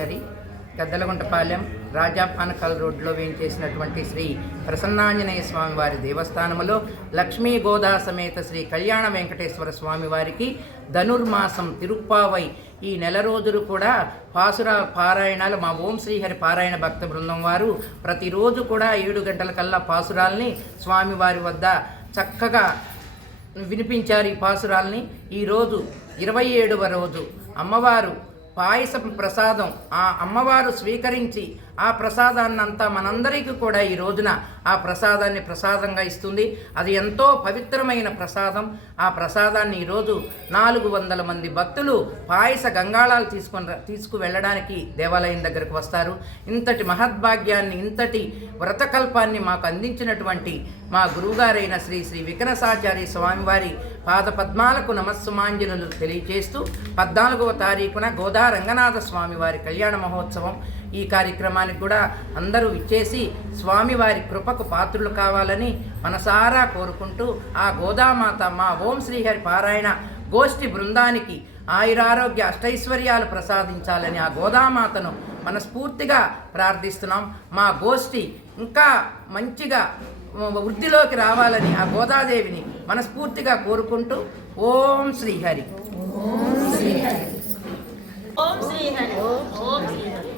శ్రీహరి గద్దలగుంటపాలెం రాజాపానకల్ రోడ్లో వేయించేసినటువంటి శ్రీ ప్రసన్నాంజనేయ స్వామి వారి దేవస్థానములో లక్ష్మీ గోదా సమేత శ్రీ కళ్యాణ వెంకటేశ్వర స్వామి వారికి ధనుర్మాసం తిరుప్పావై ఈ నెల రోజులు కూడా పారాయణాలు మా ఓం శ్రీహరి పారాయణ భక్త బృందం వారు ప్రతిరోజు కూడా 7 గంటల కల్లా పాసురాల్ని స్వామివారి వద్ద చక్కగా వినిపించారు. ఈ పాసురాల్ని ఈరోజు 27వ రోజు అమ్మవారు పాయసం ప్రసాదం ఆ అమ్మవారు స్వీకరించి ఆ ప్రసాదాన్నంతా మనందరికీ కూడా ఈ రోజున ఆ ప్రసాదాన్ని ప్రసాదంగా ఇస్తుంది. అది ఎంతో పవిత్రమైన ప్రసాదం. ఆ ప్రసాదాన్ని ఈరోజు 400 మంది భక్తులు పాయస గంగాళాలు తీసుకువెళ్ళడానికి దేవాలయం దగ్గరకు వస్తారు. ఇంతటి మహద్భాగ్యాన్ని, ఇంతటి వ్రతకల్పాన్ని మాకు అందించినటువంటి మా గురువుగారైన శ్రీ శ్రీ వికనసాచార్య స్వామివారి పాద పద్మాలకు నమస్సుమాంజనులు తెలియజేస్తూ 14వ తారీఖున గోదా రంగనాథ స్వామివారి కళ్యాణ మహోత్సవం. ఈ కార్యక్రమానికి కూడా అందరూ ఇచ్చేసి స్వామివారి కృపకు పాత్రులు కావాలని మనసారా కోరుకుంటూ ఆ గోదామాత మా ఓం శ్రీహరి పారాయణ గోష్ఠి బృందానికి ఆయురారోగ్య అష్టైశ్వర్యాలు ప్రసాదించాలని ఆ గోదామాతను మనస్ఫూర్తిగా ప్రార్థిస్తున్నాం. మా గోష్ఠి ఇంకా మంచిగా వృద్ధిలోకి రావాలని ఆ గోదాదేవిని మనస్ఫూర్తిగా కోరుకుంటూ ఓం శ్రీహరి. ఓం శ్రీహరి. ఓం శ్రీహరి. ఓం శ్రీహరి.